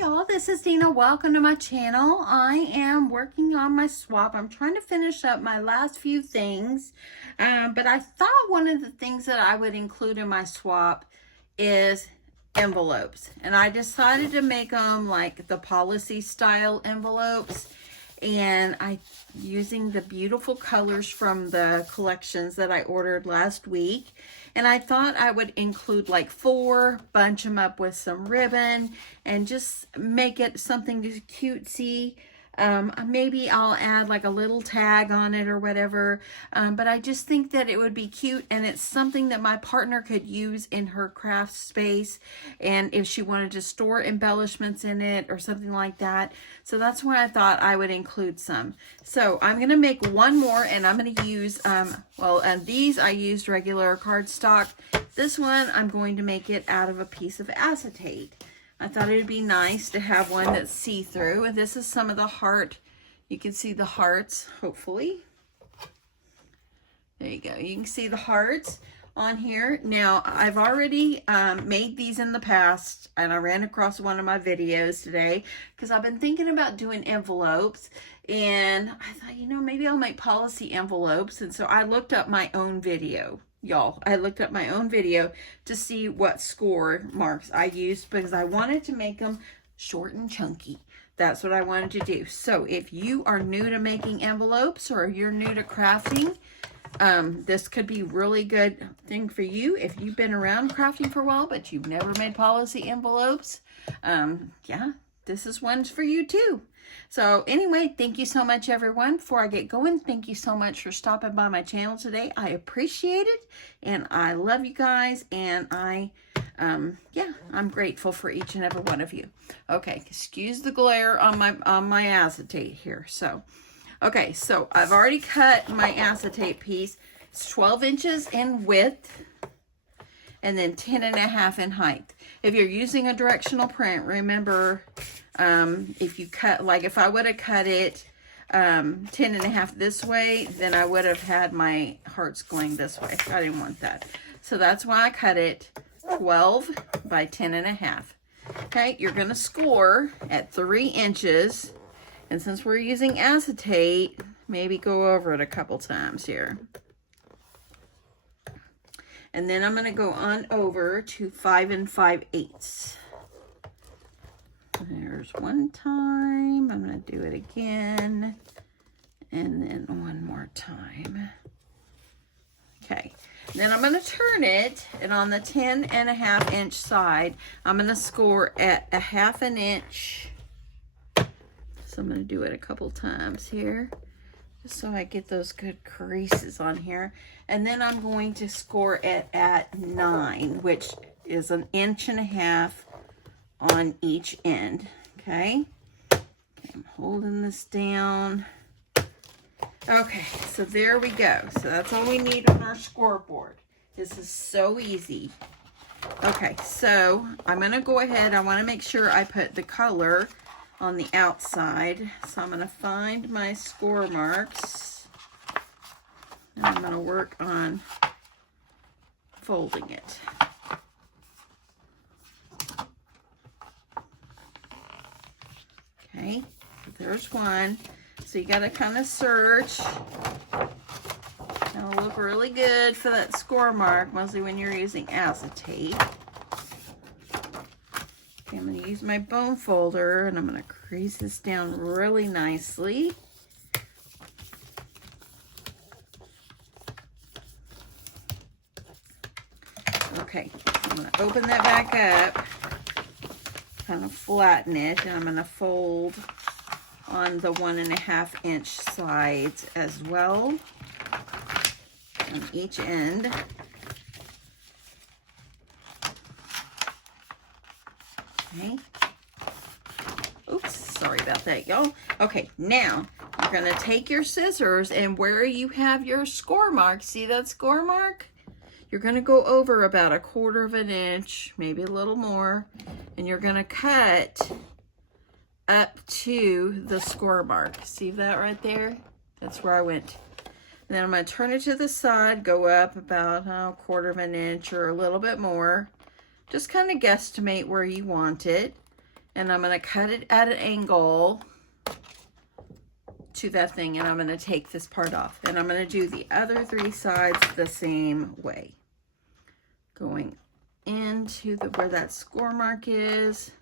y'all, this is Dina. Welcome to my channel. I am working on my swap. I'm trying to finish up my last few things, but I thought one of the things that I would include in my swap is envelopes, and I decided to make them like the policy style envelopes, and using the beautiful colors from the collections that I ordered last week. And I thought I would include like 4, bunch them up with some ribbon, and just make it something cutesy. Maybe I'll add like a little tag on it or whatever. But I just think that it would be cute, and it's something that my partner could use in her craft space. And if she wanted to store embellishments in it or something like that. So that's why I thought I would include some. So I'm going to make one more, and I'm going to use, these I used regular cardstock. This one, I'm going to make it out of a piece of acetate. I thought it would be nice to have one that's see-through. And this is some of the heart. You can see the hearts, hopefully. There you go. You can see the hearts on here. Now, I've already made these in the past, and I ran across one of my videos today because I've been thinking about doing envelopes. And I thought, maybe I'll make policy envelopes. And so I looked up my own video. Y'all, I looked up my own video to see what score marks I used because I wanted to make them short and chunky. That's what I wanted to do. So if you are new to making envelopes or you're new to crafting, this could be really good thing for you. If you've been around crafting for a while, but you've never made policy envelopes, yeah, this is one for you too. So anyway, thank you so much, everyone. Before I get going, thank you so much for stopping by my channel today. I appreciate it, and I love you guys, and I'm grateful for each and every one of you. Okay, excuse the glare on my acetate here. So, okay, so I've already cut my acetate piece. It's 12 inches in width, and then 10.5 in height. If you're using a directional print, remember, if you cut, like if I would have cut it 10.5 this way, then I would have had my hearts going this way. I didn't want that. So that's why I cut it 12 by 10.5. Okay, you're going to score at 3 inches. And since we're using acetate, maybe go over it a couple times here. And then I'm going to go on over to 5 5/8. There's one time. I'm going to do it again. And then one more time. Okay. Then I'm going to turn it. And on the 10.5 inch side, I'm going to score at 1/2 inch. So I'm going to do it a couple times here, just so I get those good creases on here. And then I'm going to score it at 9, which is 1.5 inches on each end. Okay, I'm holding this down. Okay, so there we go. So that's all we need on our scoreboard. This is so easy. Okay, so I'm going to go ahead. I want to make sure I put the color on the outside. So I'm going to find my score marks, and I'm going to work on folding it. Okay, there's one. So you got to kind of search. It'll look really good for that score mark, mostly when you're using acetate. Okay, I'm going to use my bone folder, and I'm going to crease this down really nicely. Okay, I'm going to open that back up, kind of flatten it, and I'm going to fold on the 1.5 inch sides as well on each end. Okay. Oops, sorry about that, y'all. Okay, now you're going to take your scissors, and where you have your score mark, see that score mark? You're going to go over about 1/4 inch, maybe a little more, and you're going to cut up to the score mark. See that right there? That's where I went. And then I'm going to turn it to the side, go up about 1/4 inch or a little bit more. Just kind of guesstimate where you want it. and I'm going to cut it at an angle to that thing, and I'm going to take this part off, and I'm going to do the other 3 sides the same way, going into where that score mark is,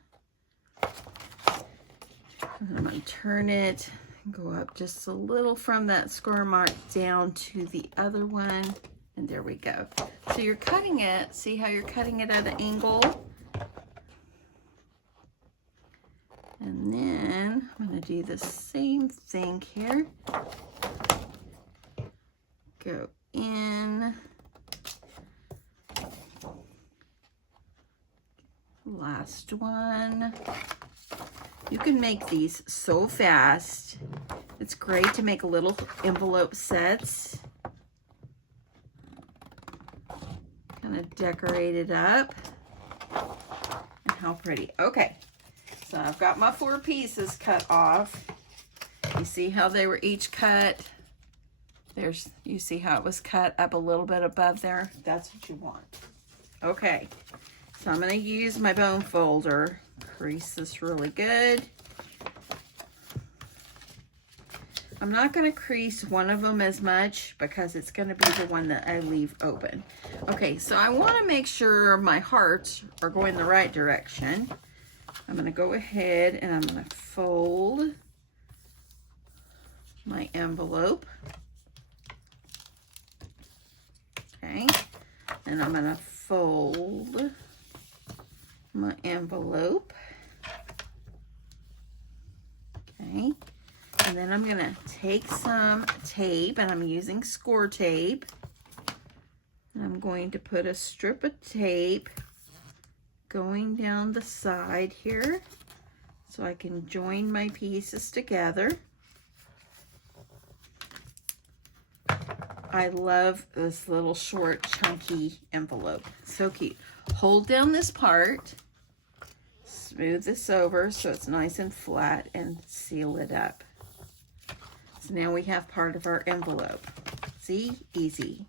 and I'm going to turn it and go up just a little from that score mark down to the other one, and there we go. So you're cutting it, see how you're cutting it at an angle? And then I'm going to do the same thing here. Go in. Last one. You can make these so fast. It's great to make little envelope sets. Kind of decorate it up. And how pretty. Okay. So I've got my 4 pieces cut off. You see how they were each cut? You see how it was cut up a little bit above there? That's what you want. Okay, so I'm going to use my bone folder. Crease this really good. I'm not going to crease one of them as much because it's going to be the one that I leave open. Okay, so I want to make sure my hearts are going the right direction. I'm going to go ahead and I'm going to fold my envelope. Okay, and I'm going to fold my envelope. Okay, and then I'm going to take some tape, and I'm using score tape. And I'm going to put a strip of tape going down the side here so I can join my pieces together. I love this little short chunky envelope. So cute. Hold down this part, smooth this over so it's nice and flat, and seal it up. So now we have part of our envelope. See? Easy.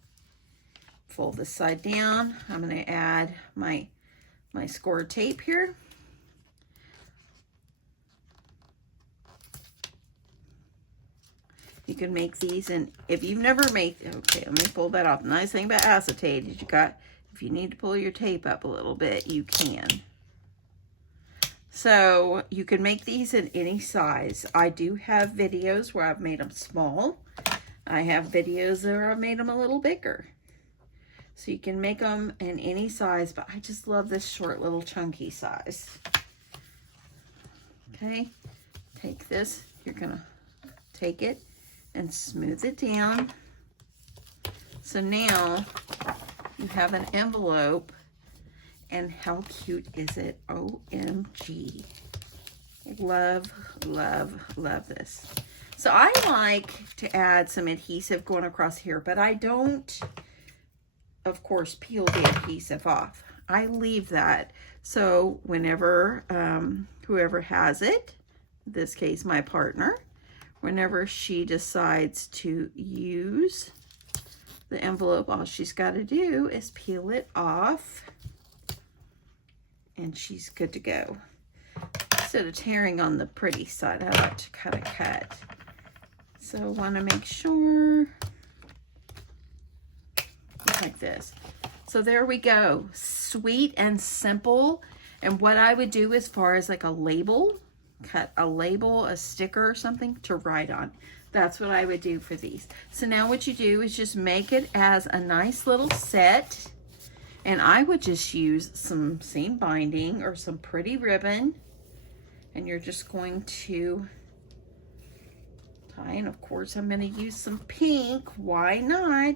Fold this side down. I'm going to add my score tape here. You can make these, and if you've never made, okay, let me pull that off. The nice thing about acetate is if you need to pull your tape up a little bit, you can. So you can make these in any size. I do have videos where I've made them small. I have videos where I've made them a little bigger. So you can make them in any size, but I just love this short little chunky size. Okay, take this, you're gonna take it and smooth it down. So now you have an envelope, and how cute is it? OMG. Love, love, love this. So I like to add some adhesive going across here, but I don't, of course, peel the adhesive off. I leave that. So whenever whoever has it, in this case my partner, whenever she decides to use the envelope, all she's got to do is peel it off and she's good to go. Instead of tearing on the pretty side, I like to kind of cut. So I want to make sure, like this. So there we go. Sweet and simple. And what I would do as far as like a label, cut a label, a sticker or something to write on. That's what I would do for these. So now what you do is just make it as a nice little set. And I would just use some seam binding or some pretty ribbon. And you're just going to tie. And of course I'm going to use some pink. Why not?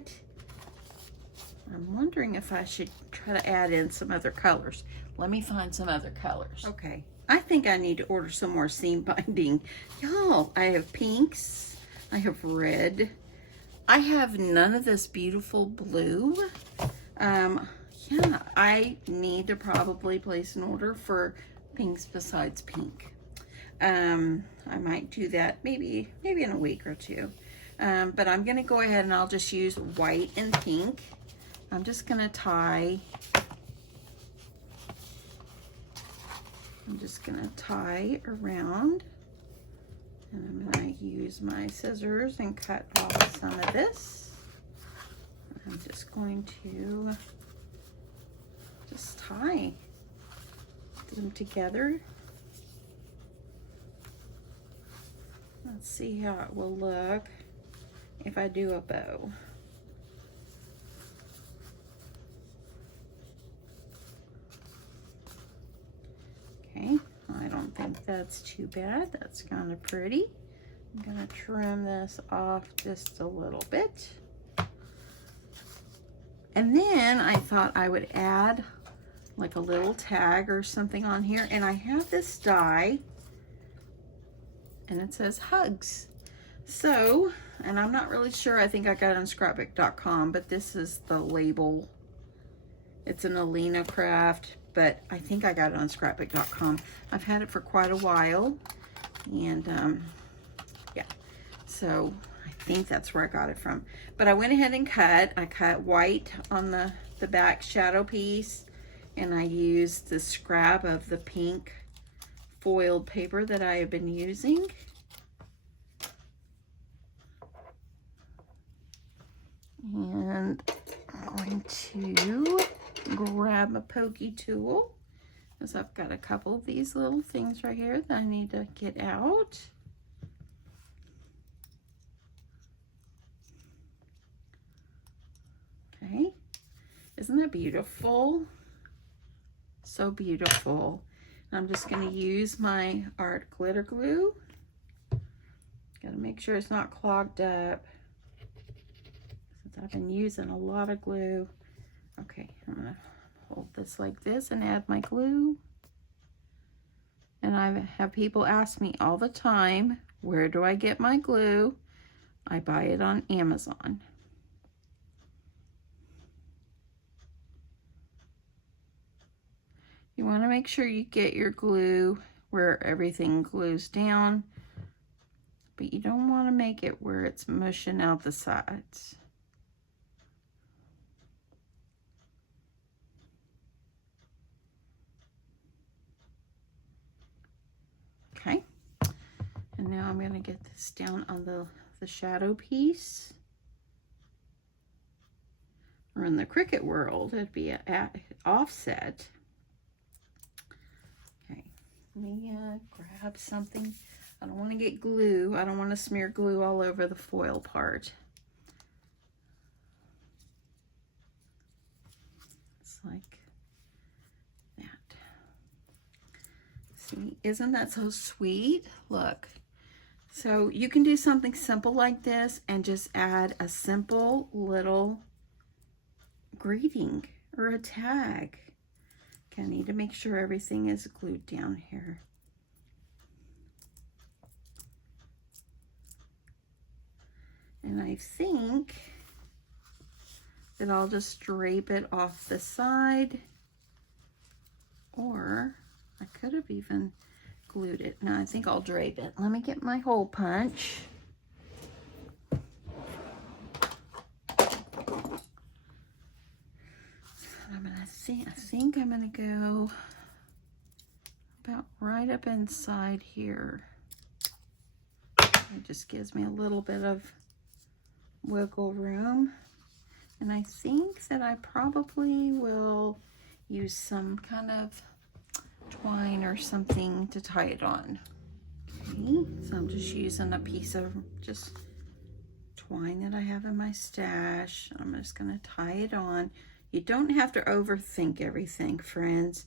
I'm wondering if I should try to add in some other colors. Let me find some other colors. Okay, I think I need to order some more seam binding. Y'all, I have pinks, I have red, I have none of this beautiful blue. Yeah, I need to probably place an order for pinks besides pink. I might do that maybe in a week or two. But I'm gonna go ahead and I'll just use white and pink. I'm just gonna tie just gonna tie around, and I'm gonna use my scissors and cut off some of this. I'm just going to just tie them together. Let's see how it will look if I do a bow. Okay, I don't think that's too bad. That's kind of pretty. I'm gonna trim this off just a little bit. And then I thought I would add like a little tag or something on here. And I have this die, and it says hugs. So, and I'm not really sure, I think I got it on scrapbook.com, but this is the label. It's an Alina Craft, but I think I got it on scrapbook.com. I've had it for quite a while, and yeah, so I think that's where I got it from. But I went ahead and I cut white on the back shadow piece, and I used the scrap of the pink foiled paper that I have been using. And I'm going to grab a pokey tool, because I've got a couple of these little things right here that I need to get out. Okay, isn't that beautiful? So beautiful. I'm just going to use my art glitter glue. Got to make sure it's not clogged up, since I've been using a lot of glue. Okay, I'm going to hold this like this and add my glue. And I have people ask me all the time, where do I get my glue? I buy it on Amazon. You want to make sure you get your glue where everything glues down, but you don't want to make it where it's mushing out the sides. Okay, and now I'm going to get this down on the shadow piece. Or in the Cricut world, it'd be an offset. Okay, let me grab something. I don't want to get glue. I don't want to smear glue all over the foil part. It's like that. See, isn't that so sweet? Look. So you can do something simple like this and just add a simple little greeting or a tag. Okay, I need to make sure everything is glued down here. And I think that I'll just drape it off the side, or I could have even glued it. No, I think I'll drape it. Let me get my hole punch. I'm gonna see, I think I'm gonna go about right up inside here. It just gives me a little bit of wiggle room. And I think that I probably will use some kind of twine or something to tie it on. Okay, so I'm just using a piece of just twine that I have in my stash. I'm just gonna tie it on. You don't have to overthink everything, friends.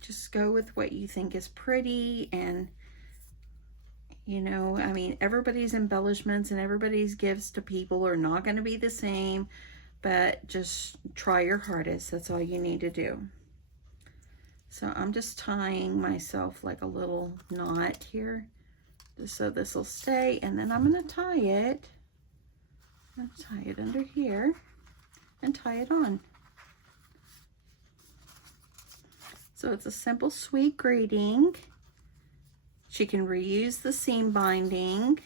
Just go with what you think is pretty, and you know, I mean, everybody's embellishments and everybody's gifts to people are not going to be the same, but just try your hardest. That's all you need to do. So I'm just tying myself like a little knot here, just so this will stay, and then I'm going to tie it. I'm going to tie it under here and tie it on. So it's a simple, sweet greeting. She can reuse the seam binding.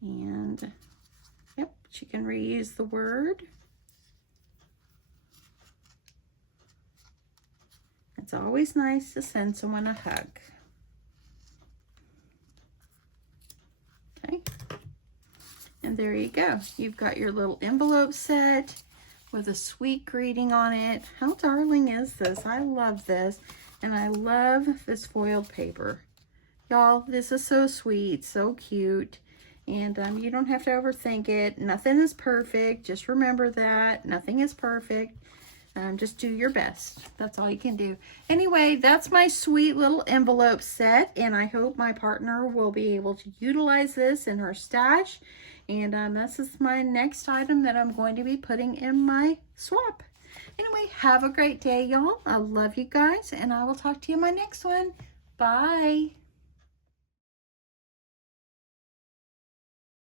And, yep, she can reuse the word. It's always nice to send someone a hug. Okay. And there you go. You've got your little envelope set with a sweet greeting on it. How darling is this? I love this. And I love this foiled paper. Y'all, this is so sweet, so cute. And you don't have to overthink it. Nothing is perfect. Just remember that. Nothing is perfect. Just do your best. That's all you can do. Anyway, that's my sweet little envelope set. And I hope my partner will be able to utilize this in her stash. And this is my next item that I'm going to be putting in my swap. Anyway, have a great day, y'all. I love you guys. And I will talk to you in my next one. Bye.